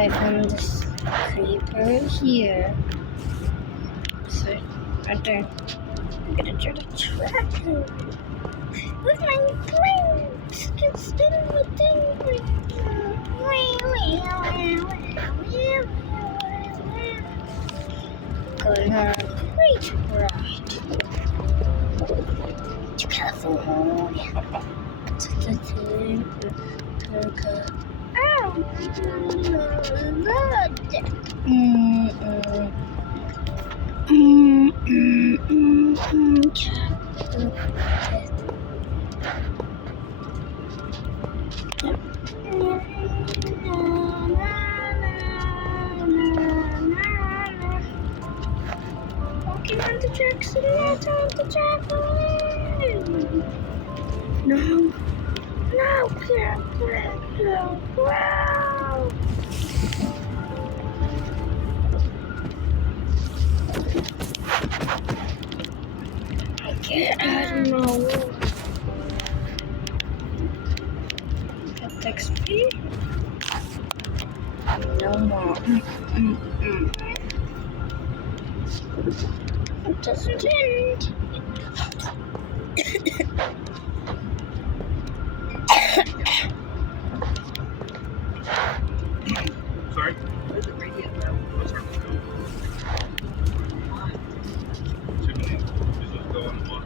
I found this creeper here. So, right there. I'm gonna try to track him with my brains. Can spin the thing. Going on a great ride to California. Walking on the tracks and not on the track. No, wow. I can't, I don't know. Got XP? No more. It doesn't end. Sorry? Where's the radio now? What's our code? 2 minutes. This is going on.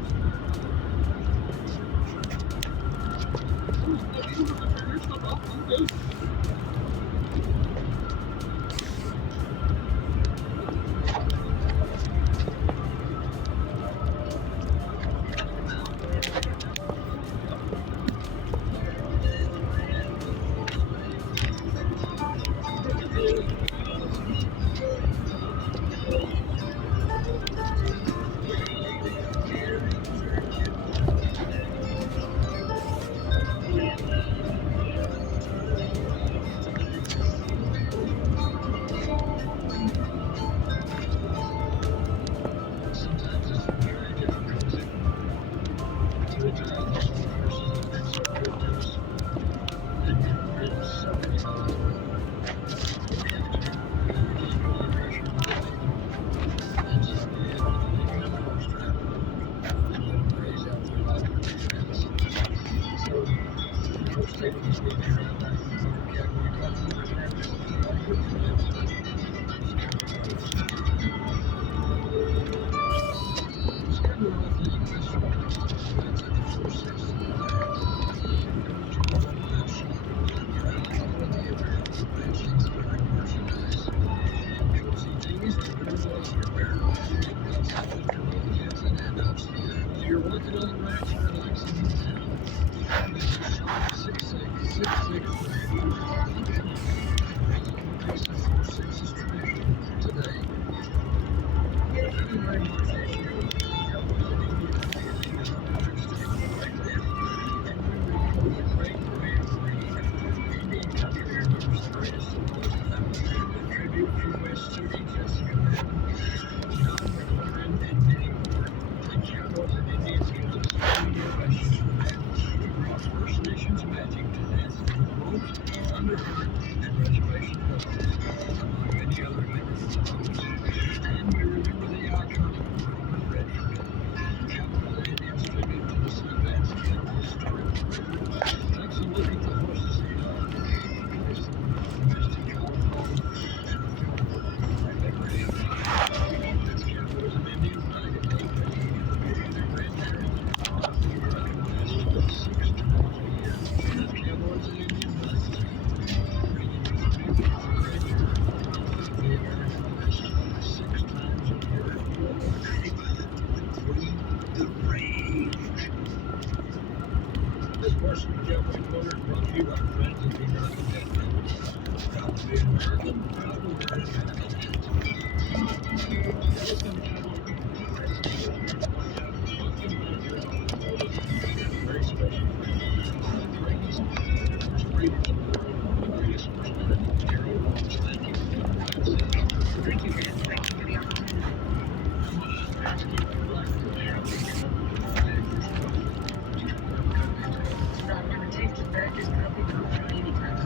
You're working on the ranch and relaxing in town. 6666. Is tradition today. First Nations magic to dance the ropes, undercurrent, and reservation customs, among many other legacy songs. And we remember the iconic Roman Red Trail, Capital Indians tribute to the Sundance Kid historic record. Takes a look at the horses they are, there's the domestic alcohol, and the decorative. That's Cowboys and Indians, 1988, their grandparents. Cowboys and Indians, six times a year. The Rage. This portion of Cowboy Corner brought to you by friends of the American Dead Network. Proud to be American, proud to wear an American hat. Very special. I've never tasted that. Just probably not anytime.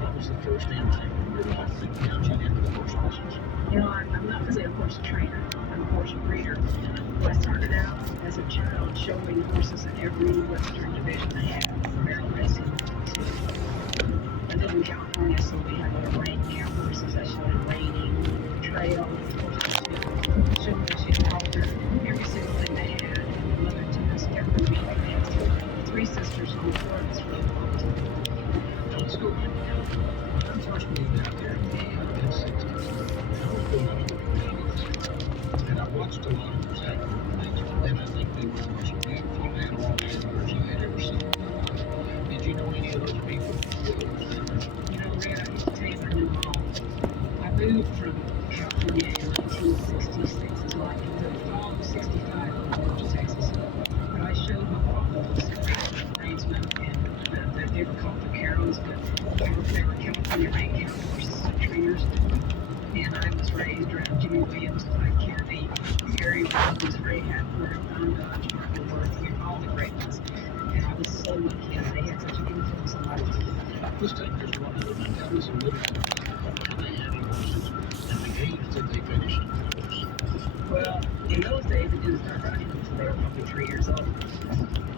What was the first impact on your life that got you into the horse business? I'm not really a horse trainer. I'm a horse breeder. I started out as a child showing horses in every Western division they had, from barrel racing to I live in California, so we have a rein camp horses. I showed reining, trail, horses, showing you halter, every single thing they had. My mother took us every week. They had three sisters on the floor. It was really fun. Now let's go back. When I first moved out there in the mid-60s, I was born in the 80s. And I watched a lot of those outdoor things, and I think they were the most beautiful animal handlers I had ever seen. Did you know any of those people? Red, I used to tell you I knew them all. I moved from California in 1966 until I could the fall of 65 I moved to Texas. But I showed my broncs, reinsmen, and they were called vaqueros, but they were California rein camp horses, trainers. And I was raised around Jimmy Williams, Clyde Kennedy, Gary Rose, Ray Hatford, Don Dodge, Mark Worth, all the great ones. And I was so lucky that they had such an influence on my life. Let's take just one of them and tell us a little bit about how they handle horses and the age that they finished the horse. Well, in those days, they didn't start riding until they were probably 3 years old.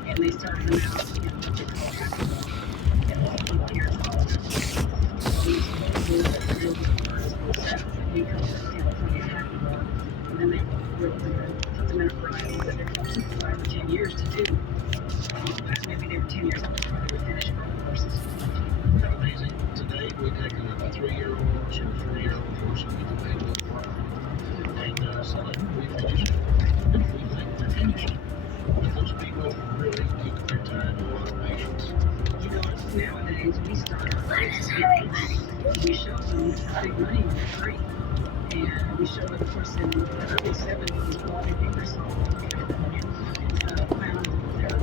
And they started them out in what they call hackable. And all the years old. So these horses that were real cars were south, and we called it California hackable. And then they put them in a variety that they took 5 or 10 years to do. Maybe they were 10 years old before they were finished growing horses. Isn't that amazing? Today, we take a 3-year-old horse or a 4-year-old horse and we can pay a little farm. And sell it, we finish it. And we think we're finished. But those people really take their time and a lot of patience. Nowadays we start our races and we show them big money when they're free. And we show them, of course, in the early 70s, Bobby Ingersoll found their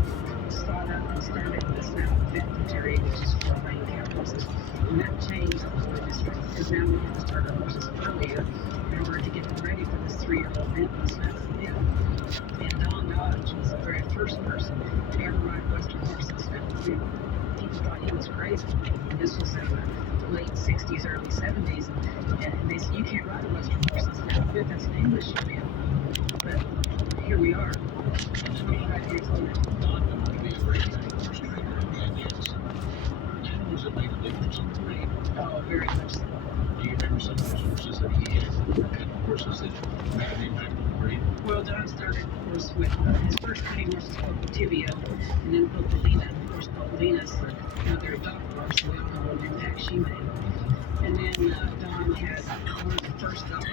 startup and started this now veterinary, which is for rein camp horses. And that changed the whole industry because now we have to start our horses earlier in order to get them ready for this 3-year-old infant. And Don Dodge was the very first person to ever ride Western horses. People thought he was crazy. And this was in the late 60s, early 70s. And they said, you can't ride a Western horse. That's an outfit, that's an English female. But here we are, 25 years later. Don went on to be a great horse trainer and yes, animals that made a difference in the breed. Oh, very much so. Do you remember some of those horses that he had? And horses that made an impact on the breed? Well, Don started, of course, with his first training horse is called Tibio, and then Popolina, of course, Popolina's another dog horse, so we all know what impact she made. And then Don had one of the first dog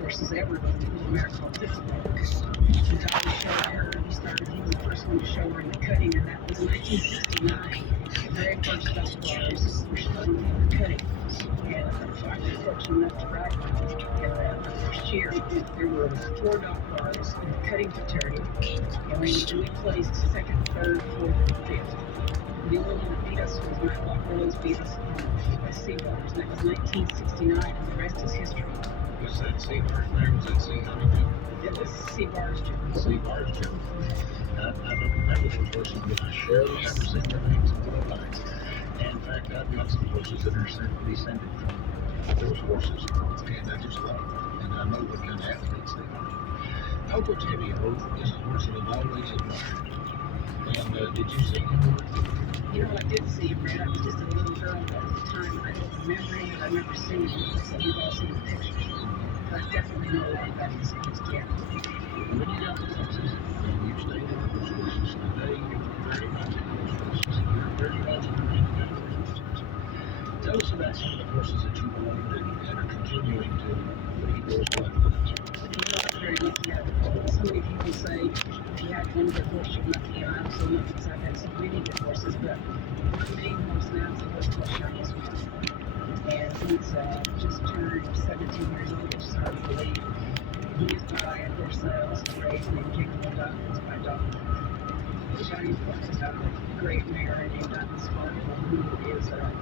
horses ever, was a mare called Thistle. And Don showed her, he was the first one to show her in the cutting, and that was in 1969. The very first dog horse were showing him the cutting. And I was fortunate enough to ride in the first year. There were 4 dog cars in the cutting fraternity, and we placed second, third, fourth, and fifth. The only one that beat us was Matt Walker beat us by Seabars, and that was 1969, and the rest is history. Was that Seabars there? Was that Sea Honeydew? It was Seabars. Seabars, Jim. I don't remember those horses, but I sure remember seeing their names in the lines. In fact, I've got some horses that are descended from those horses, and I just love them. And I know what kind of athletes they are. Poco Tibio is a horse that I've always admired. And did you see him? I did see him, Red. I was just a little girl at the time. I don't remember him, but I remember seeing him. So we've all seen the pictures. But I definitely know a lot about his yeah. When you got to Texas, and you stayed in those horses, today you're very much in those horses. You're very much in the ring about those horses. Tell us about some of the horses that you owned and are continuing to breed those bloodlines. I'm very lucky. So many people say if you had one good horse, you're lucky. I'm so lucky because I've had so many good horses. But my main horse now is a horse called Shiny Swan. And he's just turned 17 years old, which is hard to believe. He is by a horse that I also raised named Jacob Duck. It's my dog. Shiny Swan has got a great mare named Dutton Sparkle, who is a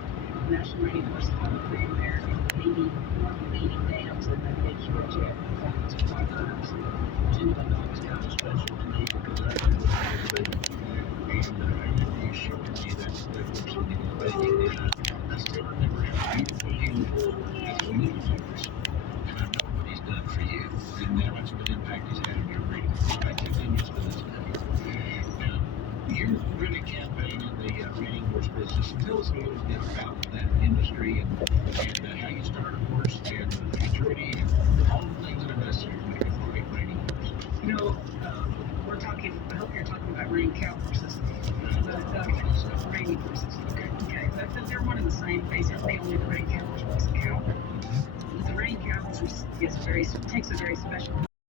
National Reading Horse Hall of Fame mare leading one of the leading dams in the big huge performance 5 times. And the dog's kind of special to me because I had a baby. And you showed me that horse when you were baby. And I still remember You're really campaigning in the breeding horse business. Tell us a little bit about that industry and how you started a horse and the maturity and all the things that are necessary to make a great breeding horse. You know, we're talking, I hope you're talking about reining cow horses. Reining horses. Okay. They're one and the same, basically, only the reining cow horse was a cow. The reining cow horse takes a very special